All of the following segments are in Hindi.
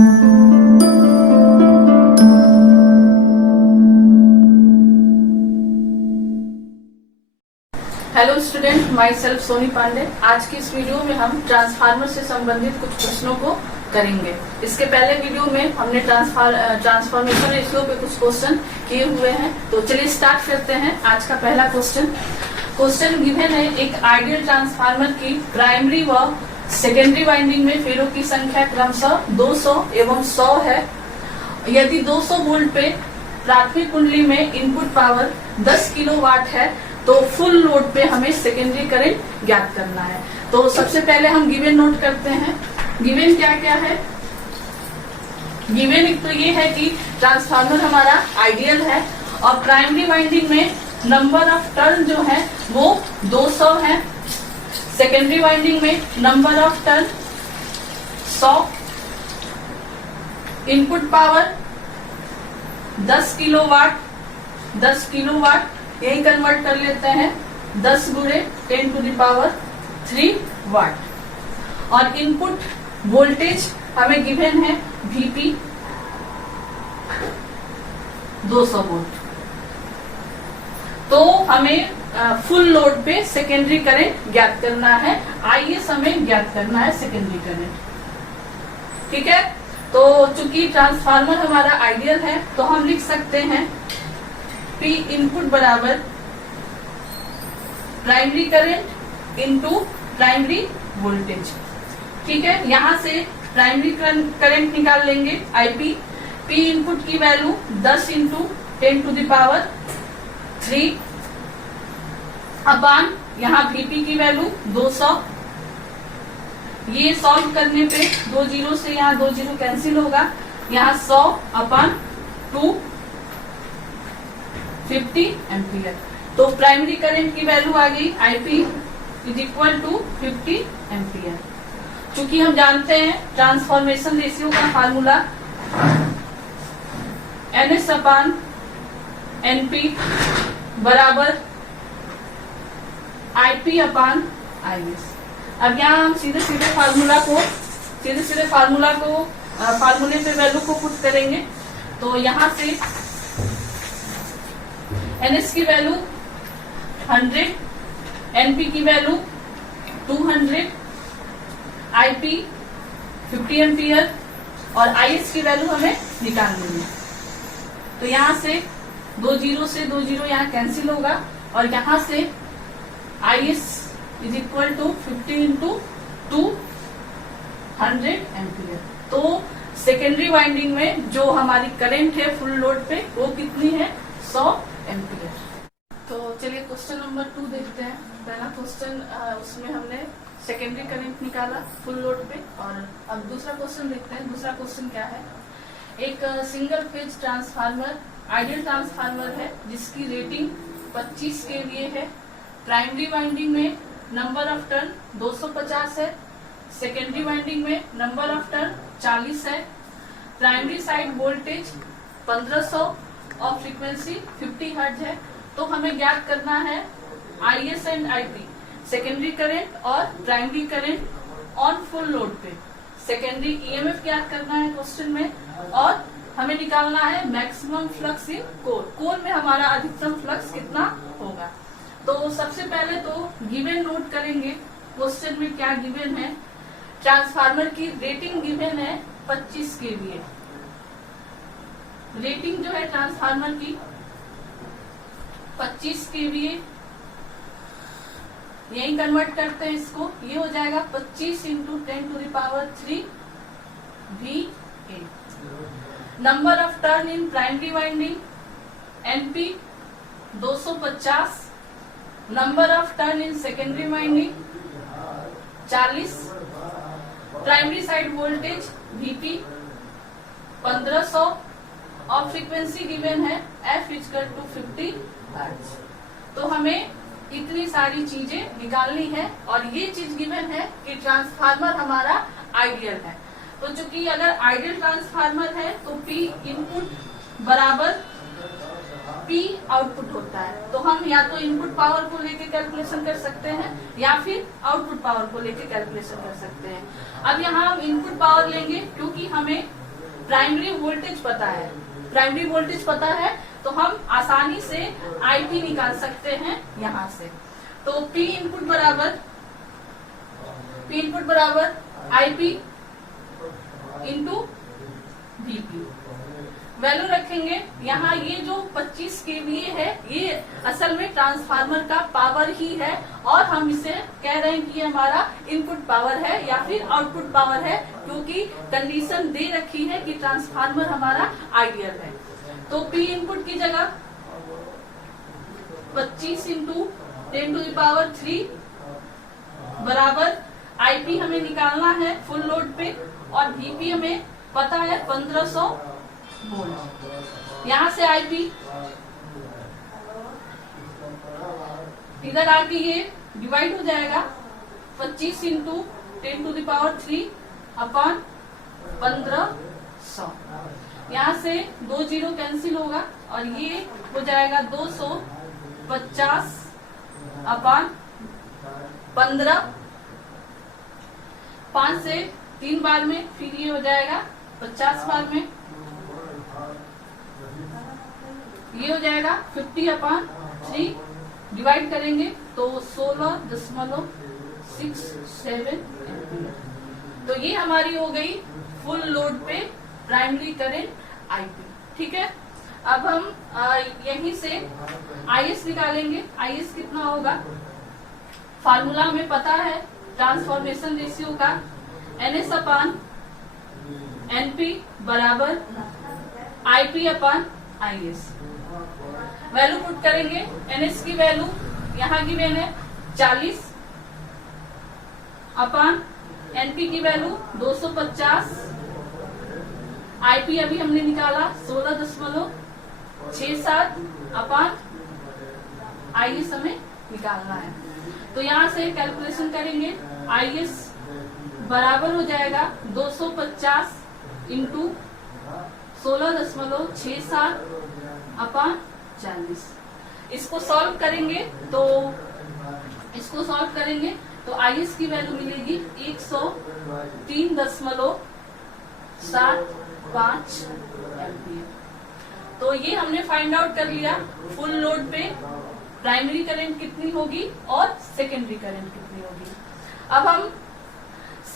Hello student, myself Soni Pandey. आज की इस वीडियो में हम ट्रांसफार्मर से संबंधित कुछ प्रश्नों को करेंगे। इसके पहले वीडियो में हमने ट्रांसफॉर्मेशन रेशियो पे कुछ क्वेश्चन किए हुए हैं, तो चलिए स्टार्ट करते हैं। आज का पहला क्वेश्चन गिवन है, एक आइडियल ट्रांसफार्मर की प्राइमरी व सेकेंडरी वाइंडिंग में फेरों की संख्या क्रमशः 200 एवं 100 है। यदि 200 वोल्ट पे प्राथमिक कुंडली में इनपुट पावर 10 किलोवाट है तो फुल लोड पे हमें सेकेंडरी करंट ज्ञात करना है। तो सबसे पहले हम गिवन नोट करते हैं। गिवन क्या क्या है? गिवन एक तो ये है कि ट्रांसफार्मर हमारा आइडियल है और प्राइमरी वाइंडिंग में नंबर ऑफ टर्न जो है वो 200 है। सेकेंडरी वाइंडिंग में number of turn 100। Input power 10 kilowatt यही कन्वर्ट कर लेते हैं 10 गुणे 10 टू द पावर 3 वाट। और इनपुट वोल्टेज हमें गिवन है VP 200 वोल्ट। तो हमें फुल लोड पे सेकेंडरी करंट ज्ञात करना है। IS हमें ज्ञात करना है सेकेंडरी करंट। ठीक है, तो चूंकि ट्रांसफार्मर हमारा आइडियल है तो हम लिख सकते हैं P इनपुट बराबर primary current into primary voltage. ठीक है, यहां से प्राइमरी करंट निकाल लेंगे IP। P इनपुट की value 10 into 10 to the power 3 upon यहाँ VP की वैल्यू 200। ये सॉल्व करने पे 2 जीरो से यहाँ 2 जीरो कैंसिल होगा, यहाँ 100 अपान 250 एम्पियर। तो प्राइमरी करंट की वैल्यू आ गई IP is equal to 50 ampere. चूंकि हम जानते हैं ट्रांसफॉर्मेशन रेशियो का फार्मूला NS अपान NP बराबर IP अपान IS। अब यहाँ हम सीधे सीधे फार्मूले पे वैल्यू को पुट करेंगे। तो यहाँ से NS की वैल्यू 100, NP की वैल्यू 200, IP 50 एम्पियर और IS की वैल्यू हमें निकालनी है। तो यहाँ से 2 जीरो से 2 जीरो यहाँ कैंसिल होगा और यहाँ से IS is equal to 50 into 200 ampere. तो सेकेंडरी वाइंडिंग में जो हमारी करंट है फुल लोड पे वो कितनी है? 100 एम्पियर। तो चलिए क्वेश्चन नंबर 2 देखते हैं। पहला क्वेश्चन उसमें हमने सेकेंडरी करंट निकाला फुल लोड पे, और अब दूसरा क्वेश्चन देखते हैं। दूसरा क्वेश्चन क्या है? एक single phase transformer ideal transformer है जिसकी रेटिंग 25 kVA है। प्राइमरी वाइंडिंग में नंबर ऑफ टर्न 250 है। सेकेंडरी वाइंडिंग में नंबर ऑफ टर्न 40 है। प्राइमरी साइड वोल्टेज 1500 और फ्रीक्वेंसी 50 हर्ट्ज है। तो हमें ज्ञात करना है IS and IP, secondary current और primary current on full load पे। सेकेंडरी EMF ज्ञात करना है क्वेश्चन में, और हमें निकालना है मैक्सिमम फ्लक्स इन कोर में हमारा अधिकतम फ्लक्स कितना होगा। तो सबसे पहले तो गिवन नोट करेंगे। क्वेश्चन में क्या गिवन है? ट्रांसफार्मर की रेटिंग गिवन है 25 kVA। रेटिंग जो है ट्रांसफार्मर की 25 kVA, यही कन्वर्ट करते हैं इसको। ये हो जाएगा 25 into 10 to the power 3 VA। Number of turn in primary winding NP 250। Number of turn in secondary winding 40। Primary side voltage VP 1500 और फ्रीक्वेंसी गिवन है F इक्वल टू 50 हर्ट्ज। तो हमें इतनी सारी चीजें निकालनी है और ये चीज गिवन है कि ट्रांसफार्मर हमारा आइडियल है। तो चूंकि अगर आइडियल ट्रांसफार्मर है तो P इनपुट बराबर P आउटपुट होता है। तो हम या तो इनपुट पावर को लेके कैलकुलेशन कर सकते हैं या फिर आउटपुट पावर को लेके कैलकुलेशन कर सकते हैं। अब यहाँ हम इनपुट पावर लेंगे क्योंकि हमें प्राइमरी वोल्टेज पता है तो हम आसानी से आईपी निकाल सकते हैं यहां से। तो P इनपुट बराबर आईपी इंटू VP। वैल्यू रखेंगे यहाँ, ये जो 25 kVA है ये असल में ट्रांसफार्मर का पावर ही है, और हम इसे कह रहे हैं कि ये हमारा इनपुट पावर है या फिर आउटपुट पावर है, क्योंकि कंडीशन दे रखी है कि ट्रांसफार्मर हमारा आइडियल है। तो P इनपुट की जगह 25 इंटू 10⁻³ बराबर आईपी हमें निकालना है फुल लोड पे, और VP हमें पता है 1500 वोल्ट। यहाँ से आईपी इधर आके ये डिवाइड हो जाएगा 25 इंटू 10⁻³ अपॉन 1500। यहाँ से 2 जीरो कैंसिल होगा और ये हो जाएगा 250 अपॉन 15। 5 से 3 बार में, फिर ये हो जाएगा 50 बार में, ये हो जाएगा 50/3। डिवाइड करेंगे तो 16.67। तो ये हमारी हो गई फुल लोड पे प्राइमरी करंट आईपी। ठीक है, अब हम यहीं से आईएस निकालेंगे। आईएस कितना होगा, फार्मूला हमें पता है ट्रांसफॉर्मेशन रेशियो का, NS/NP बराबर IP/IS। वैल्यू पुट करेंगे, NS की वैल्यू यहाँ की मैंने 40 अपॉन NP की वैल्यू 250, IP अभी हमने निकाला 16.67 अपॉन IS हमें निकालना है। तो यहाँ से कैलकुलेशन करेंगे, IS बराबर हो जाएगा 250 इंटू 16.67 अपॉन 40। इसको सॉल्व करेंगे तो IS की वैल्यू मिलेगी 103.75 एम्पियर। तो ये हमने फाइंड आउट कर लिया फुल लोड पे प्राइमरी करंट कितनी होगी और सेकेंडरी करंट कितनी होगी। अब हम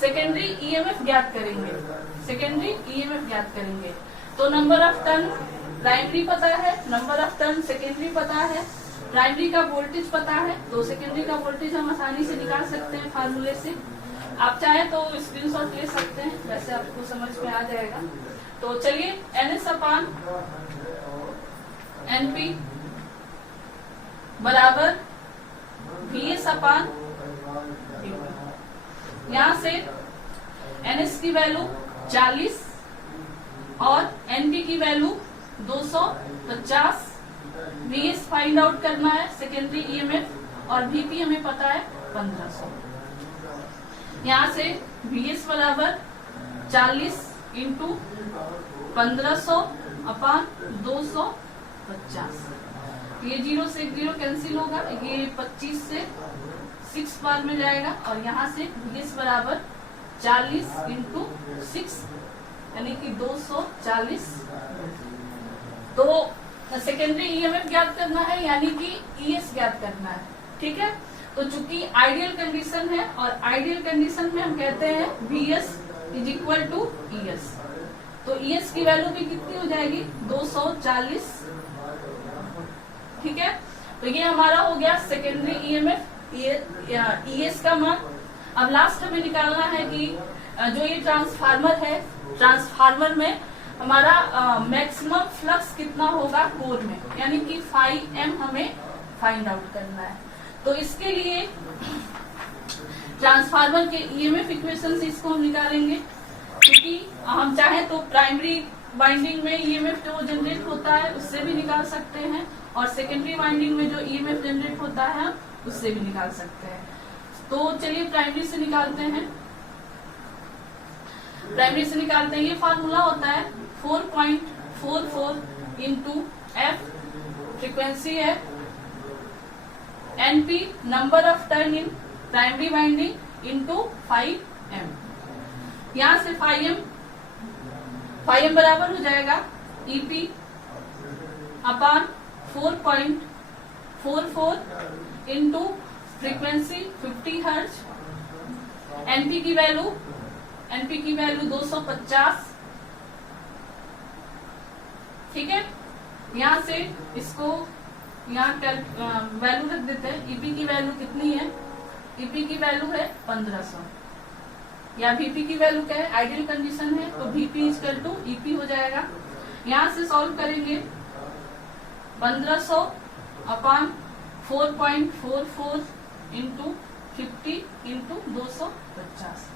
सेकेंडरी ईएमएफ ज्ञात करेंगे। तो नंबर ऑफ टर्न प्राइमरी पता है, नंबर ऑफ टर्न सेकेंडरी पता है, प्राइमरी का वोल्टेज पता है, तो सेकेंडरी का वोल्टेज हम आसानी से निकाल सकते हैं फार्मूले से। आप चाहे तो स्क्रीनशॉट ले सकते हैं, वैसे आपको समझ में आ जाएगा। तो चलिए NS/NP बराबर VS/VP। यहाँ से NS की वैल्यू 40 और NP की वैल्यू 250, VS फाइंड आउट करना है सेकेंडरी ईएमएफ, और VP हमें पता है 1500। यहाँ से VS बराबर 40 इंटू 1500 अपॉन 250। ये 0 से 0 कैंसिल होगा, ये 25 से 6 बार में जाएगा, और यहाँ से VS बराबर 40 इंटू 6 यानी कि 240। तो सेकेंडरी ईएमएफ ज्ञात करना है, यानी कि ES ज्ञात करना है। ठीक है, तो चूंकि आइडियल कंडीशन है, और आइडियल कंडीशन में हम कहते हैं VS is equal to ES। तो ES की वैल्यू भी कितनी हो जाएगी 240। ठीक है, तो ये हमारा हो गया सेकेंडरी ईएमएफ ES का मान। अब लास्ट हमें निकालना है कि जो ये ट्रांसफार्मर है, ट्रांसफार्मर में हमारा मैक्सिमम फ्लक्स कितना होगा कोर में, यानी कि 5M हमें फाइंड आउट करना है। तो इसके लिए ट्रांसफार्मर के ईएमएफ इक्वेशन से इसको हम निकालेंगे, क्योंकि हम चाहे तो प्राइमरी वाइंडिंग में ईएमएफ जो जनरेट होता है उससे भी निकाल सकते हैं, और सेकेंडरी वाइंडिंग में जो ईएमएफ जनरेट होता है उससे भी निकाल सकते हैं। तो चलिए प्राइमरी से निकालते हैं। ये फार्मूला होता है 4.44 इंटू F फ्रीक्वेंसी है, NP number of turn in primary winding into 5M। यहाँ से फाइव बराबर हो जाएगा EP upon 4.44 into frequency 50 hertz. NP की वैल्यू 250। ठीक है, यहां से इसको यहाँ वैल्यू रख देते हैं। ईपी की वैल्यू कितनी है? ईपी की वैल्यू है 1500, या वीपी की वैल्यू क्या है? आइडियल कंडीशन है तो वीपी इक्वल टू ईपी हो जाएगा। यहां से सॉल्व करेंगे 1500 अपॉन 4.44 इंटू 50 इंटू 250।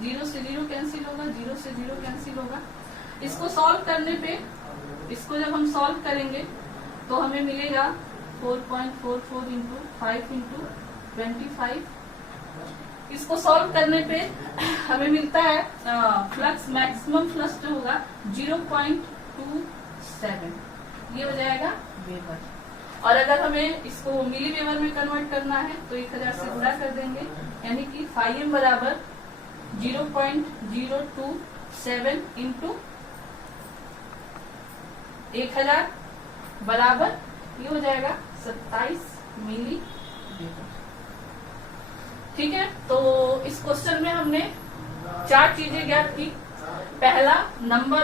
0 से 0 कैंसिल होगा, 0 से 0 कैंसिल होगा। इसको सॉल्व करने पे, इसको जब हम सॉल्व करेंगे तो हमें मिलेगा 4.44 इंटू 5 इंटू 25। इसको सॉल्व करने पे हमें मिलता है फ्लक्स, मैक्सिमम फ्लक्स जो होगा 0.27, ये हो जाएगा वेबर। और अगर हमें इसको मिली वेबर में कन्वर्ट करना है तो 1000 से गुणा कर देंगे, यानी कि फाइव बराबर 0.027 इंटू 1000 बराबर ये हो जाएगा 27 मिली वेबर। ठीक है, तो इस क्वेश्चन में हमने 4 चीजें ज्ञात की। पहला नंबर,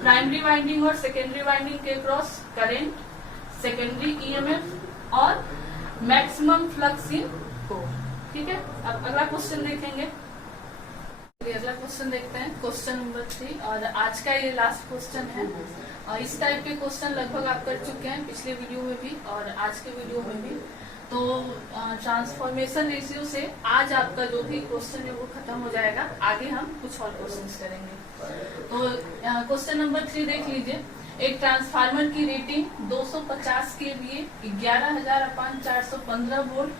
प्राइमरी वाइंडिंग और सेकेंडरी वाइंडिंग के क्रॉस करंट, सेकेंडरी ईएमएफ और मैक्सिमम फ्लक्स इन कोर। ठीक है, अब अगला क्वेश्चन देखेंगे। अगला क्वेश्चन देखते हैं, क्वेश्चन नंबर 3, और आज का ये लास्ट क्वेश्चन है। इस टाइप के क्वेश्चन लगभग आप कर चुके हैं पिछले वीडियो में भी और आज के वीडियो में भी। तो ट्रांसफॉर्मेशन रेशियो से आज आपका जो भी क्वेश्चन है वो खत्म हो जाएगा। आगे हम कुछ और क्वेश्चंस करेंगे। तो क्वेश्चन नंबर 3 देख लीजिए। एक ट्रांसफार्मर की रेटिंग 250 केवीए 11,415 वोल्ट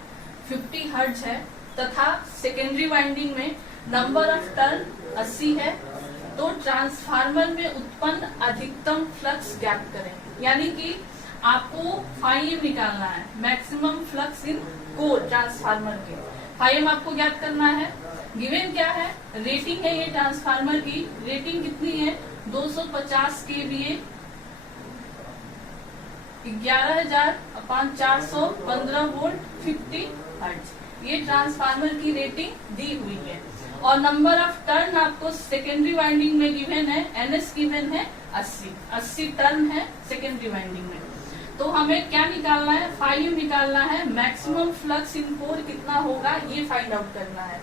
50 हर्ट्ज है तथा सेकेंडरी वाइंडिंग में नंबर ऑफ टर्न 80 है, तो ट्रांसफार्मर में उत्पन्न अधिकतम फ्लक्स ज्ञात करें। यानी कि आपको फाइव निकालना है, maximum flux in core transformer के। फाइव आपको ज्ञात करना है। गिवन क्या है? रेटिंग है ये ट्रांसफार्मर की, रेटिंग कितनी है? 250 केवीए 11,415 वोल्ट 50 हर्ट्ज, ये ट्रांसफार्मर की रेटिंग दी हुई है। और नंबर ऑफ टर्न आपको सेकेंडरी वाइंडिंग में गिवन है, एनएस गिवन है 80 टर्न है सेकेंडरी वाइंडिंग में। तो हमें क्या निकालना है? फाइव निकालना है। मैक्सिमम फ्लक्स इन कोर कितना होगा ये फाइंड आउट करना है।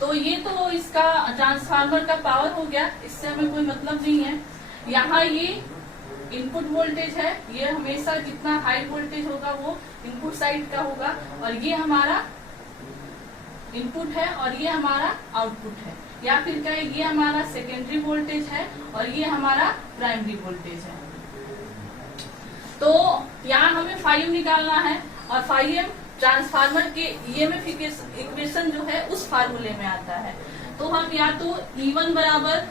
तो ये तो इसका ट्रांसफार्मर का पावर हो गया, इससे हमें कोई मतलब नहीं है। यहाँ ये इनपुट वोल्टेज है, ये हमेशा जितना हाई वोल्टेज होगा वो इनपुट साइड का होगा, और ये हमारा इनपुट है और ये हमारा आउटपुट है। या फिर क्या है, ये हमारा सेकेंडरी वोल्टेज है और ये हमारा प्राइमरी वोल्टेज है। तो यहाँ हमें फाइव निकालना है, और फाइव ट्रांसफार्मर के ईएमएफ इक्वेशन जो है उस फार्मूले में आता है। तो हम या तो E1 बराबर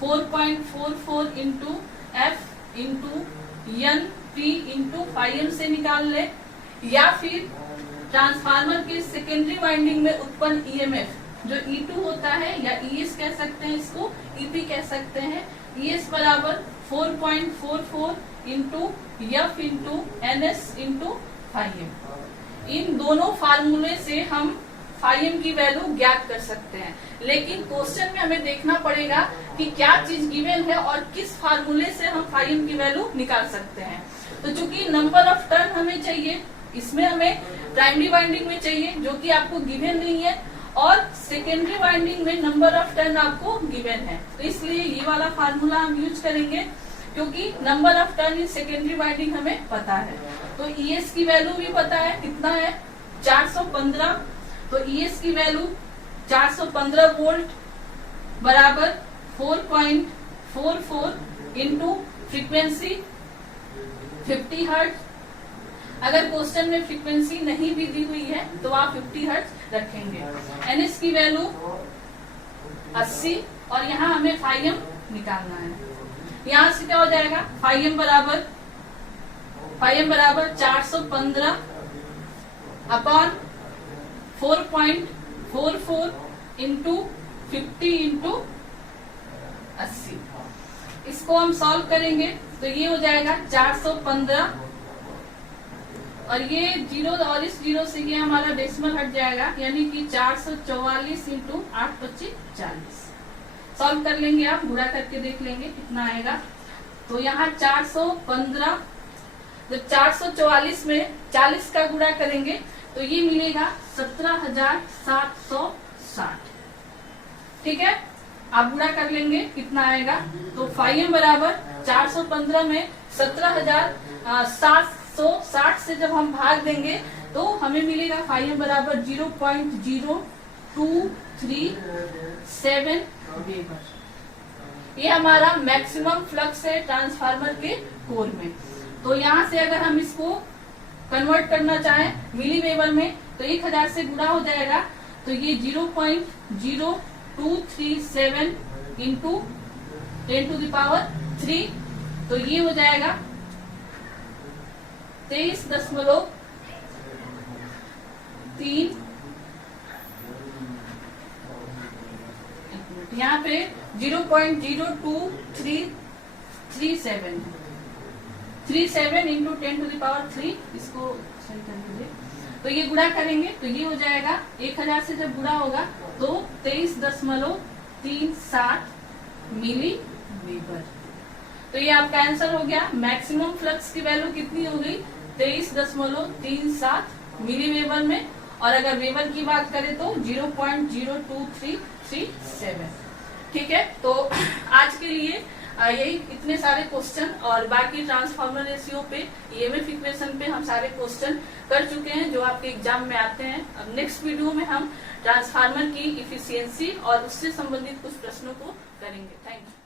4.44 into F into N P into five से निकाल ले, या फिर ट्रांसफार्मर के सेकेंडरी वाइंडिंग में उत्पन्न ईएमएफ जो E2 होता है, या ES कह सकते हैं, इसको EP कह सकते हैं। ES बराबर 4.44 into F into NS into five. इन दोनों फार्मूले से हम फाइव की वैल्यू ज्ञात कर सकते हैं। लेकिन क्वेश्चन में हमें देखना पड़ेगा कि क्या चीज गिवन है और किस फार्मूले से हम फाइव की वैल्यू निकाल सकते हैं। तो चूंकि नंबर ऑफ टर्न हमें चाहिए, इसमें हमें प्राइमरी वाइंडिंग में चाहिए जो कि आपको गिवन नहीं है, और सेकेंडरी वाइंडिंग में नंबर ऑफ टर्न आपको गिवन है। तो इसलिए ये वाला फार्मूला हम यूज करेंगे, क्योंकि number of turn in secondary winding हमें पता है। तो ES की वैल्यू भी पता है, कितना है? 415। तो ES की वैल्यू 415 वोल्ट बराबर 4.44 इंटू फ्रीक्वेंसी 50 हर्ट्ज। अगर क्वेश्चन में फ्रीक्वेंसी नहीं भी दी हुई है तो आप 50 हर्ट्ज रखेंगे। NS की वैल्यू 80, और यहाँ हमें फाइव निकालना है। यहाँ से क्या हो जाएगा? फाइव बराबर 415 अपॉन 4.44 इंटू 50 इंटू 80। इसको हम सॉल्व करेंगे तो ये हो जाएगा 415 और ये जीरो और इस जीरो से ये हमारा डेसिमल हट जाएगा, यानी कि 444 इंटू 8 25 40। सॉल्व कर लेंगे, आप गुणा करके देख लेंगे कितना आएगा। तो यहाँ 415, जब 444 में 40 का गुणा करेंगे तो ये मिलेगा 17,760। ठीक है, आप गुणा कर लेंगे कितना आएगा। तो 5m बराबर 415 में 17,760 से जब हम भाग देंगे तो हमें मिलेगा 5m बराबर 0.0237 वेबर। ये हमारा मैक्सिमम फ्लक्स है ट्रांसफार्मर के कोर में। तो यहाँ से अगर हम इसको कन्वर्ट करना चाहें मिली वेबर में तो 1000 से गुणा हो जाएगा, तो ये 0.0237 इंटू 10⁻3, तो ये हो जाएगा 23.3। यहाँ पे 0.02337 इंटू 10⁻3, इसको सही कर लीजिए। तो ये गुणा करेंगे तो ये हो जाएगा 1000 से जब गुणा होगा तो 23.37 मिली वेबर। तो ये आपका आंसर हो गया। मैक्सिमम फ्लक्स की वैल्यू कितनी हो गई 23.37 मिली वेबर में, और अगर वेबर की बात करें तो 0.02337। ठीक है, तो आज के लिए यही इतने सारे क्वेश्चन, और बाकी ट्रांसफार्मर रेशियो पे ईएमएफ इक्वेशन पे हम सारे क्वेश्चन कर चुके हैं जो आपके एग्जाम में आते हैं। अब नेक्स्ट वीडियो में हम ट्रांसफार्मर की इफिशियंसी और उससे संबंधित कुछ प्रश्नों को करेंगे। Thank you.